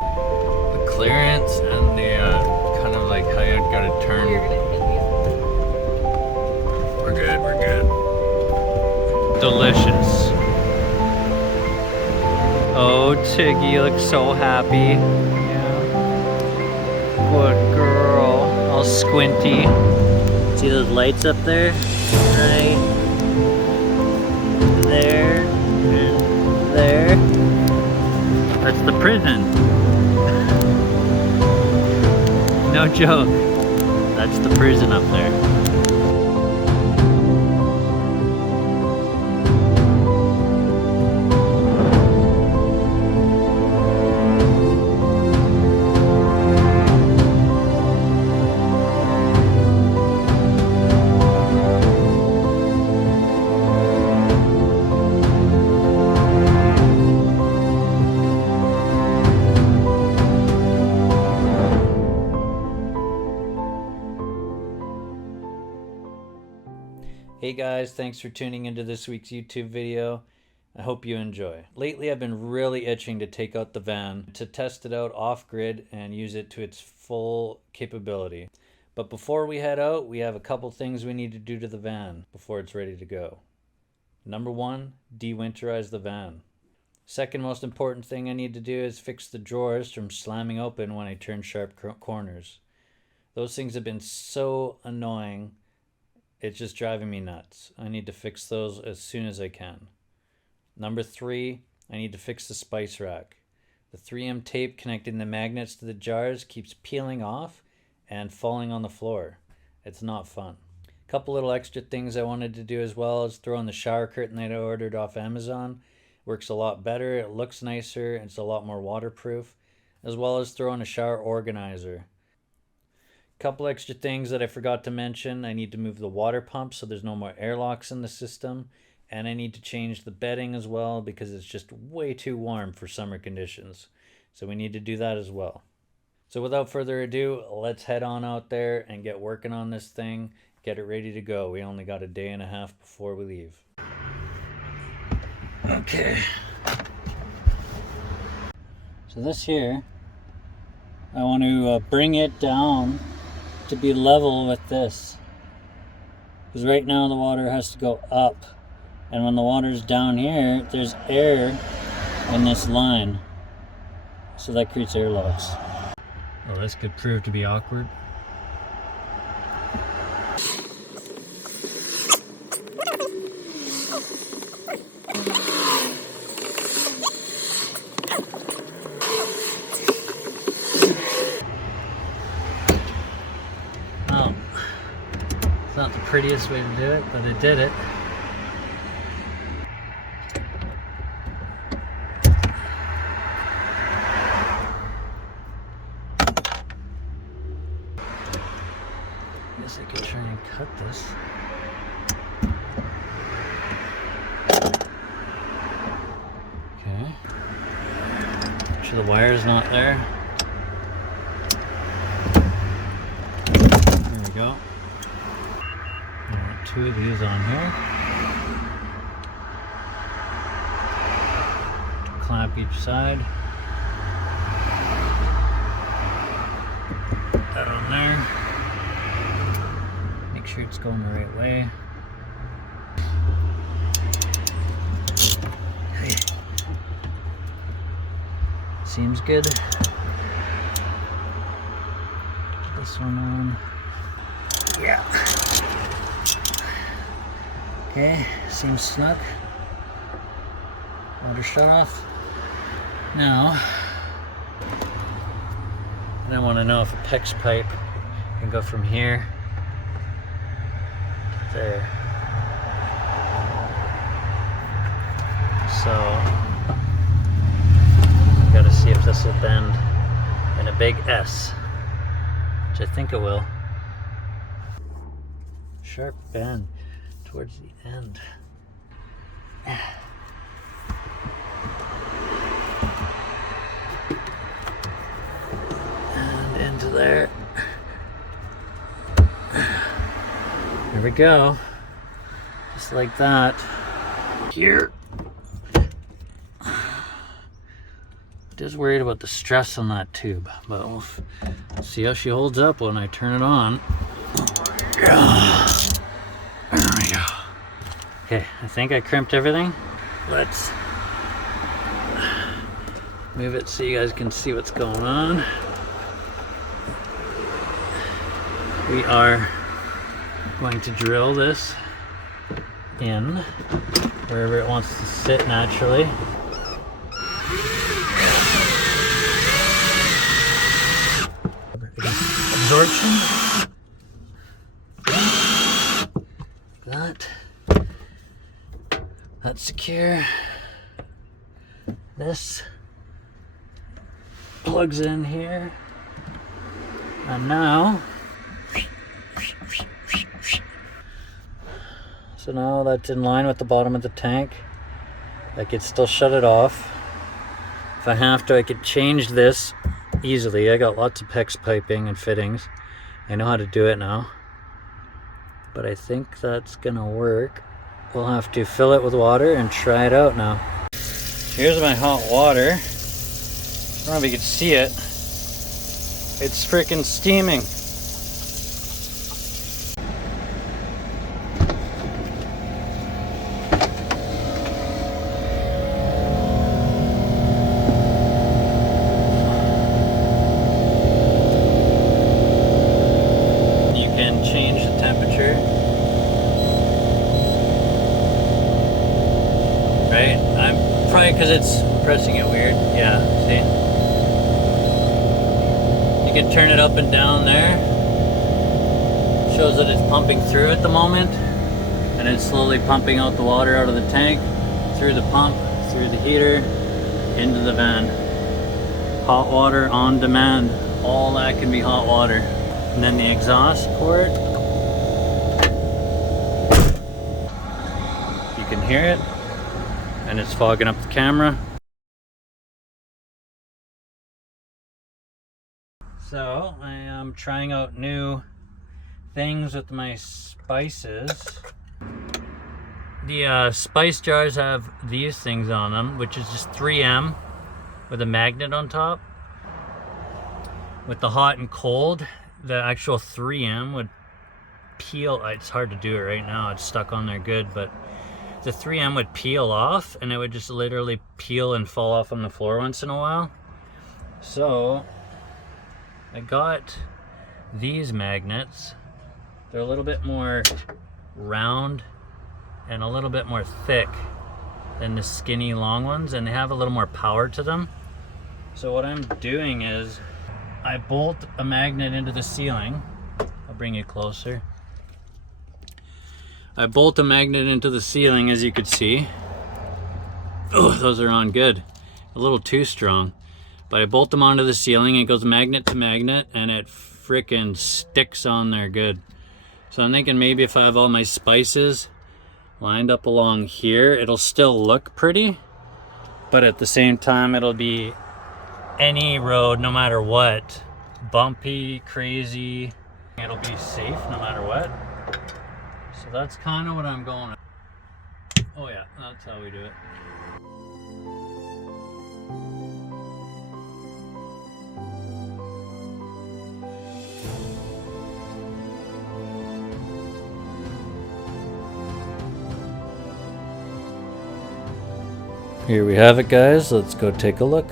The clearance and the kind of like how you gotta turn. We're good, we're good. Delicious. Oh, Tiggy, you look so happy. Yeah. Good girl. All squinty. See those lights up there? Right there and there. That's the prison. No joke. That's the prison up there. Hey guys, thanks for tuning into this week's YouTube video. I hope you enjoy. Lately I've been really itching to take out the van to test it out off-grid and use it to its full capability. But before we head out, we have a couple things we need to do to the van before it's ready to go. Number one, de-winterize the van. Second most important thing I need to do is fix the drawers from slamming open when I turn sharp corners. Those things have been so annoying. It's just driving me nuts. I need to fix those as soon as I can. Number three, I need to fix the spice rack. The 3M tape connecting the magnets to the jars keeps peeling off and falling on the floor. It's not fun. A couple little extra things I wanted to do as well is throw in the shower curtain that I ordered off Amazon. Works a lot better, it looks nicer, it's a lot more waterproof. As well as throw in a shower organizer. Couple extra things that I forgot to mention. I need to move the water pump so there's no more airlocks in the system, and I need to change the bedding as well because it's just way too warm for summer conditions. So we need to do that as well. So without further ado, let's head on out there and get working on this thing, get it ready to go. We only got a day and a half before we leave. Okay. So this here, I want to bring it down to be level with this, because right now the water has to go up, and when the water's down here there's air in this line, so that creates airlocks. Well, this could prove to be awkward. Not the prettiest way to do it, but it did it. Guess I could try and cut this. Okay. Make sure the wire's not there. There we go. Two of these on here. Clamp each side. That on there. Make sure it's going the right way. Okay. Seems good. Put this one on. Yeah. Okay, seems snug. Water shut off. Now, I want to know if a PEX pipe can go from here to there. So, I've got to see if this will bend in a big S, which I think it will. Sharp bend towards the end. And into there. There we go. Just like that. Here. Just worried about the stress on that tube, but we'll see how she holds up when I turn it on. There we go. Okay, I think I crimped everything. Let's move it so you guys can see what's going on. We are going to drill this in wherever it wants to sit naturally. Absorption. That's secure. This plugs in here. And now, so now that's in line with the bottom of the tank. I could still shut it off. If I have to, I could change this easily. I got lots of PEX piping and fittings. I know how to do it now. But I think that's gonna work. We'll have to fill it with water and try it out now. Here's my hot water. I don't know if you can see it. It's freaking steaming. You can change the temperature. Right? I'm probably because it's pressing it weird. Yeah, see? You can turn it up and down there. Shows that it's pumping through at the moment, and it's slowly pumping out the water out of the tank, through the pump, through the heater, into the van. Hot water on demand. All that can be hot water. And then the exhaust port. You can hear it, and it's fogging up the camera. So I am trying out new things with my spices. The spice jars have these things on them, which is just 3M with a magnet on top. With the hot and cold, the actual 3M would peel. It's hard to do it right now, it's stuck on there good, but the 3M would peel off, and it would just literally peel and fall off on the floor once in a while. So I got these magnets. They're a little bit more round and a little bit more thick than the skinny long ones, and they have a little more power to them. So what I'm doing is I bolt a magnet into the ceiling. I'll bring you closer. I bolt a magnet into the ceiling, as you could see. Oh, those are on good. A little too strong. But I bolt them onto the ceiling, it goes magnet to magnet, and it frickin' sticks on there good. So I'm thinking maybe if I have all my spices lined up along here, it'll still look pretty, but at the same time it'll be any road, no matter what. Bumpy, crazy, it'll be safe no matter what. So that's kind of what I'm going with. Oh yeah, that's how we do it. Here we have it, guys. Let's go take a look.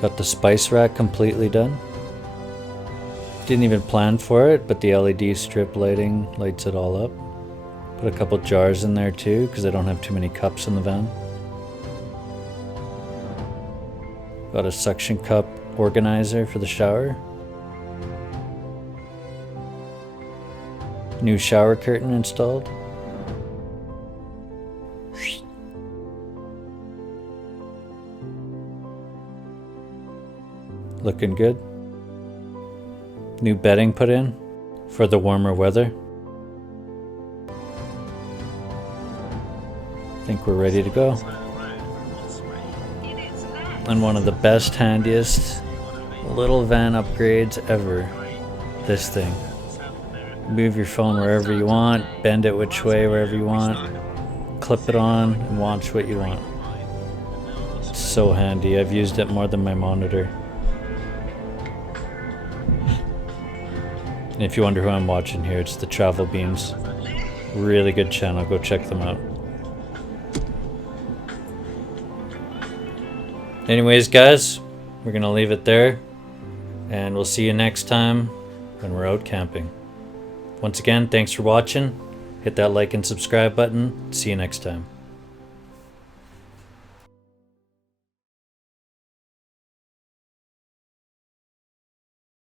Got the spice rack completely done. Didn't even plan for it, but the LED strip lighting lights it all up. Put a couple jars in there too, because I don't have too many cups in the van. Got a suction cup organizer for the shower. New shower curtain installed. Looking good. New bedding put in for the warmer weather. I think we're ready to go. And one of the best, handiest little van upgrades ever. This thing. Move your phone wherever you want, bend it which way, wherever you want. clip it on and watch what you want. It's so handy. I've used it more than my monitor. And if you wonder who I'm watching here, it's the Travel Beans. Really good channel, go check them out. Anyways guys, we're gonna leave it there, and we'll see you next time when we're out camping. Once again, thanks for watching. Hit that like and subscribe button. See you next time.